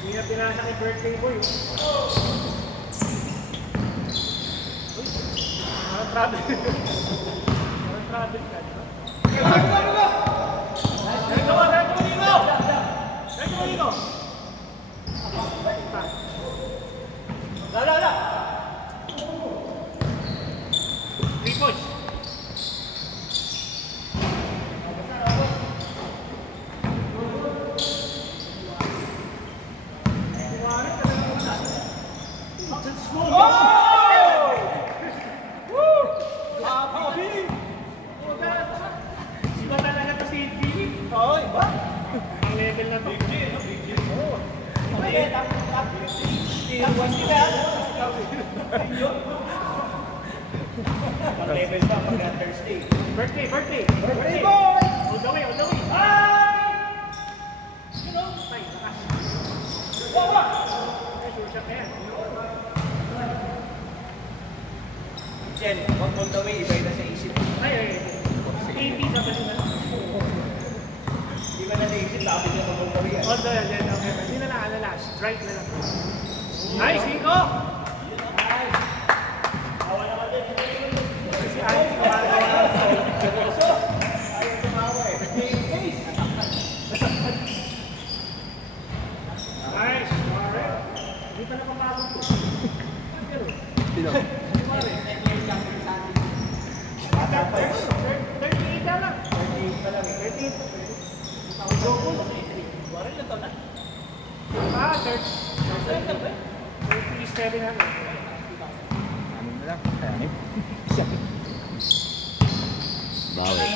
Hindi na pinasa kay birthday boy. Parang travel. Parang travel ka, di ba? Dito mo dito! Dito mo dito! Lala! 3 points. Level pa pag Thursday. Birthday boy! On the way! You know? Ay, lakas. Ay, sure shot na yan. Jen, wag on the way, iba-iba sa isip. Ay. 80 sa balik na. Di ba na naisip, sabi niya pag on the way. On the way, okay. Hindi na naalala. Strike na lang. Nice, Nico! Bawi.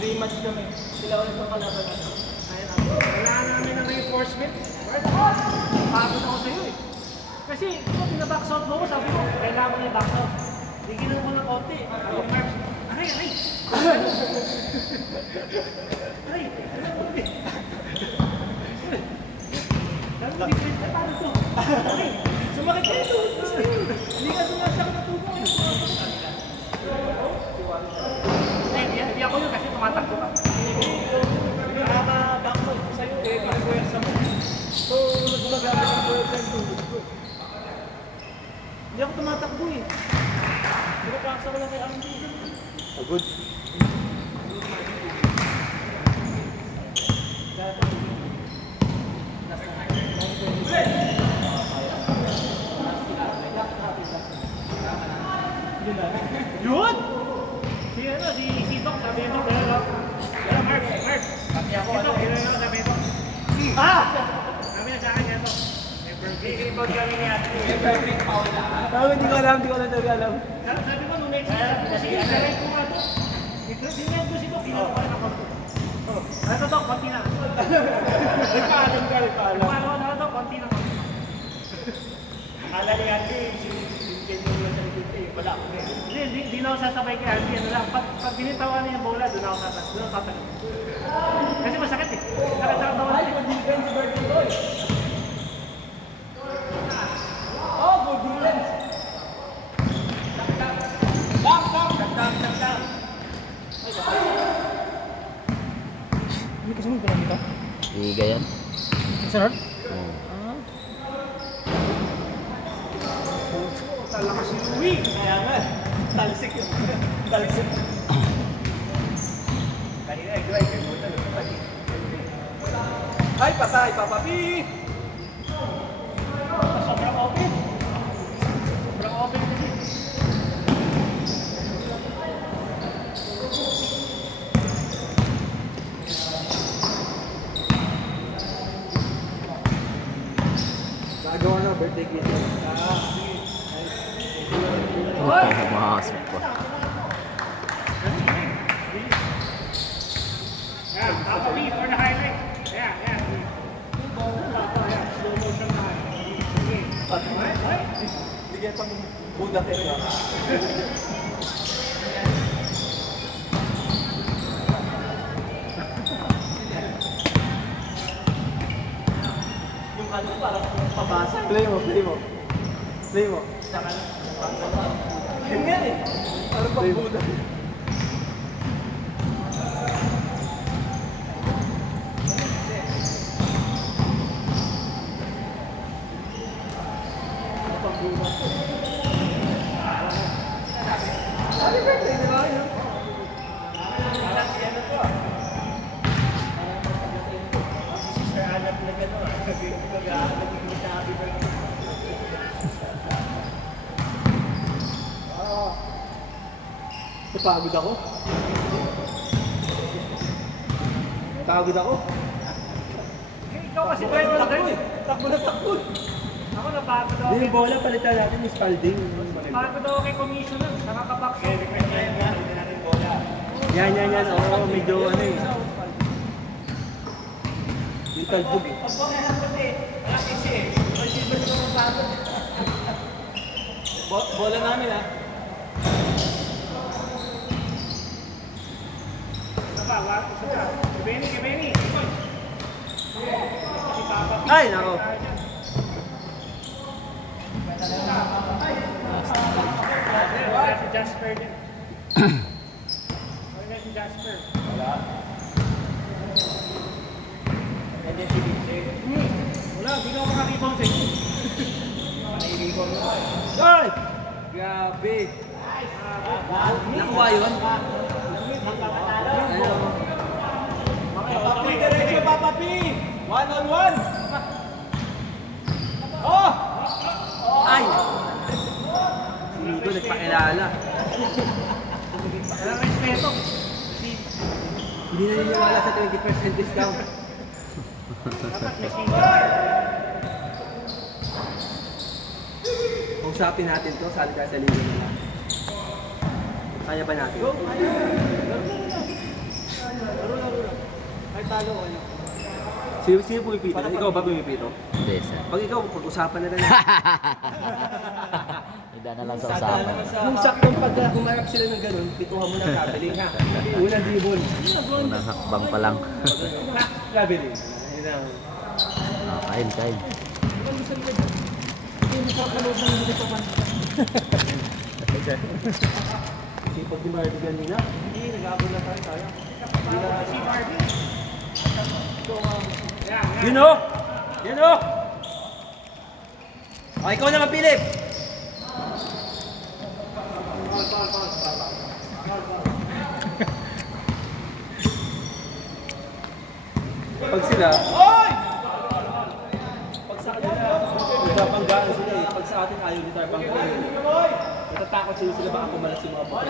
Rematch kami. Sila ulit ang kalaban natin. Wala namin ng reinforcement. Pagod ako sa'yo eh. Kasi, kung pinabox out mo ko, sabi ko, kailangan mo na i-box out. Bigyan mo ng konti. Ako, Marps, aray! Aray! Lalo different na paano to? Aray! Sumakit ka ito! Hindi ka sumasakit na tubo. Hindi ako yun kasi tumatakbo ka. Nakaka-box out ko sa'yo eh. Kaya sa mo. So, nagmagamit ang boyfriend ko. Hindi ako tumatakbo eh. Pero paksa ko lang kay Andy. Good. Yun! Si Sitok, sabi ito, Mark. Sabi ako, sabi ito. Sabi na sa akin ito. Rebound kami ni Ate. Hindi ko alam talaga. Sabi mo, nung next year, kasi i-direct ko nga ito. Dinag ko si Tok, ginagawa pa rin ako. Ano to, konti na. Nagpaalam ka. Ano to, konti na. Akala ni Ate, sinigyan mo lang sa likod eh. Wala ako eh. Hindi na ako sasabay kay Andy. Ano lang, pag binitawan niya yung bola, doon ako tatanong. Kasi masakit eh. Sakit sa katawan. Ay, good defense si birthday boy. Oh, good defense. Dam. Hindi kasi mo pinag ito? Liga yan. Sunod? Oo. Talakas si Louie. Kaya nga, talsik yun. Talsik. Kanina, i-drive yung motor. Ay, patay, Papa P! Sobrang open. Sobrang open kasi. Nagawa na birthday gift. Makakasok pa. Yeah, Papa B for the highlight. Yeah. Slow motion na. Bigyan pang Buddha kayo. Play mo, play mo. Play mo. Ganyan eh. Ano pang buda? Happy birthday, di ba? Sister Anna na gano'n. Happy birthday. Napagod ako. Pagod ako. Ikaw kasi tayo na tayo. Takbo na takbo. Ako napagod ako. Yung bola palitan natin yung Spalding. Napagod ako kay Commissioner. Nakakapakso. Yan. Oo, medyo ano eh. Yung talbog eh. Bola namin ah. Isa pa. Kay Benny. Ay, nako. Wala si Jasper din. Wala si Jasper. Wala, hindi ka makaribang sa inyo. Ay! Grabe. Nakuha yun. Papi, diretso pa, Papi! 1-on-1! Oh! Ay! Si Nico nagpakilala. Walang respeto. Hindi na niniwala sa 20% discount. Dapat may sigaw. Usapin natin to, sali tayo sa liga nila. Kaya ba natin? Go! Laro. Ay, talo ko. Sino pumipito? Ikaw ba pumipito? Hindi, sir. Pag ikaw, pag-usapan na lang. Ida na lang sa usapan. Nung saktong pag humarap sila ng ganun, pituhan mo ng traveling ha. Unang dribble. Unang hakbang pa lang. Traveling. Kain. Sipag ni Marvin kanina. Hindi, nag-aabol na tayo. Si Marvin. Yun o! Okay, ikaw naman, Philip! Pag sila... Oy! Pag sa kanila, nagpapanggaan sila eh. Pag sa atin, ayaw di tayo panggaan. Natatakot sila baka kumalas yung mga puti.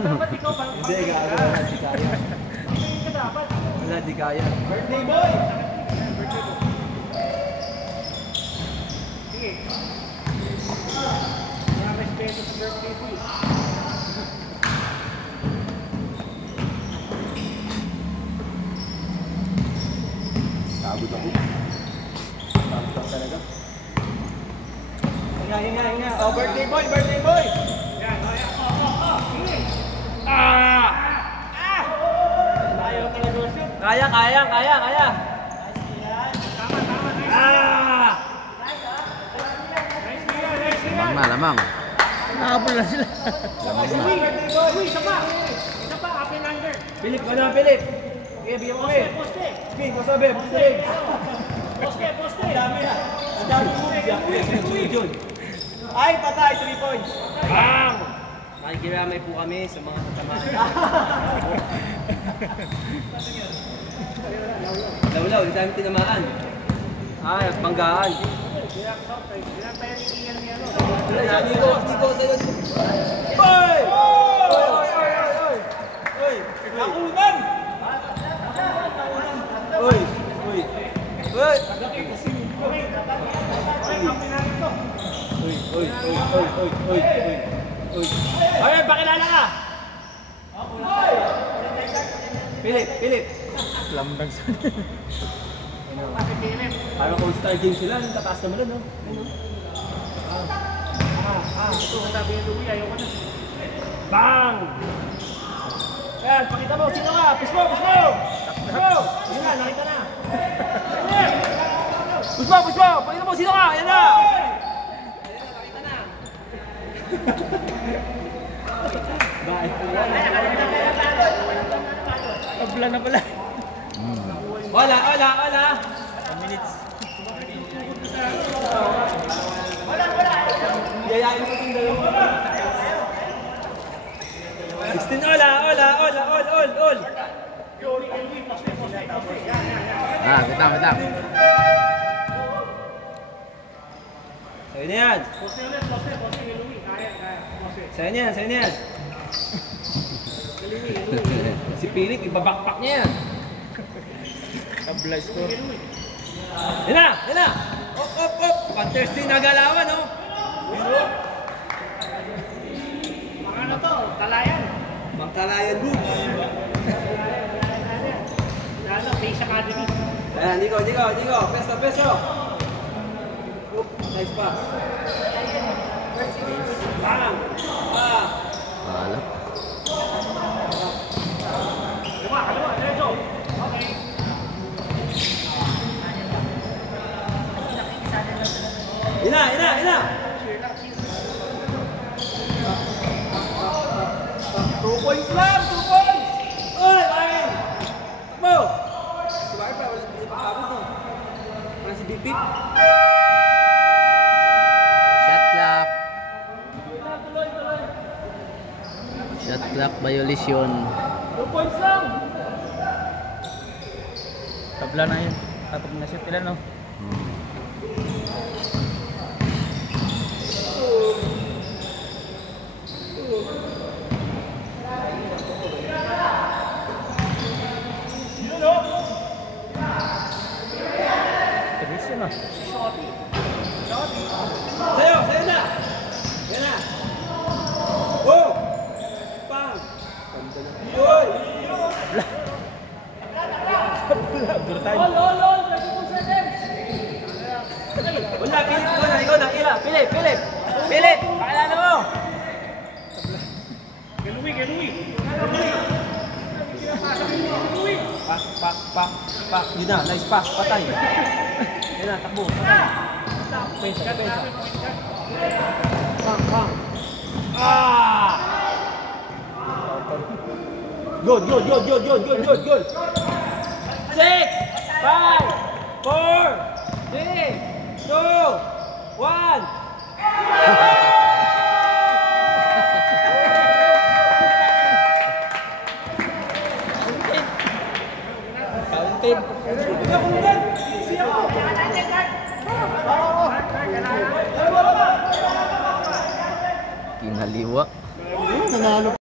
Dapat ikaw parang Hindi, gagawin na di kaya. hindi ka dapat. Wala, di kaya. Birthday boy! Sige. Wala respeto sa birthday boy. Pagod ako. Pagod ako talaga. Hinga. Oh, birthday boy! Yan, sige. Ayaw talaga shoot. Kaya! Tama. Nice clear. Lamang. Nakapul na sila. Uy, isa pa, up and under. Philip, ka na, Philip! Okay, bigyan mo kami. Poste. Sige, masabi, poste! Poste. Dami na. Ang dami mo. Yun. Ay, patay, 3 points. Bang! Nakikiramay po kami sa mga tatamaan. Lawlaw, hindi dami tinamaan. Ay, at banggaan. Dito sa'yo. Boy! Oy! Nakunan! Oy! Oy, pakilala ka! Philip! Lambang sa... Parang all-star game sila, nung tataas naman no? Ito, sabi ni Louie, ayaw ko na. Bang! Yan, pakita mo, sino ka? Push mo! Yun na, nakita na. Push mo! Pakita mo, sino ka? pala. Wala, wala, wala. 10 minutes. Yayain ko yung dalawa. 16, ola, ola, ola, all. Ah, wait lang. Sa'yo na yan. Sa'yo na yan. Si Philip, ibabakpak niya yan. Tablay score. Yan na. Op. Panthers din nagalawan, no? Mga ano to, Talayan. Magkalayan Boots. Ano, Base Academy. Ayan, Nico. Peso. Oop, nice pass. Bang. Wala. Kaliwa, diretso. Okay. Ina. 2 points lang, 2 points. Oy, Ryan. Takbo. Si Ryan pa, wala hindi pa abot, no? Parang si Bip. Shot clock. Shot clock violation. 2 points lang. Tabla na yun. Tapos na shoot ilan, no? Sa'yo na. Yan na. Oh! Bang! Uy! Wala, Philip, ikaw na, Ila. Philip, pakilala mo. Galuwi. Pak. Yun na, nice pass, patay. Yan na, takbo. Pesa. Bang. Good. 6, 5, 4, 3, 2, 1. Kinaliwa. Nanalo.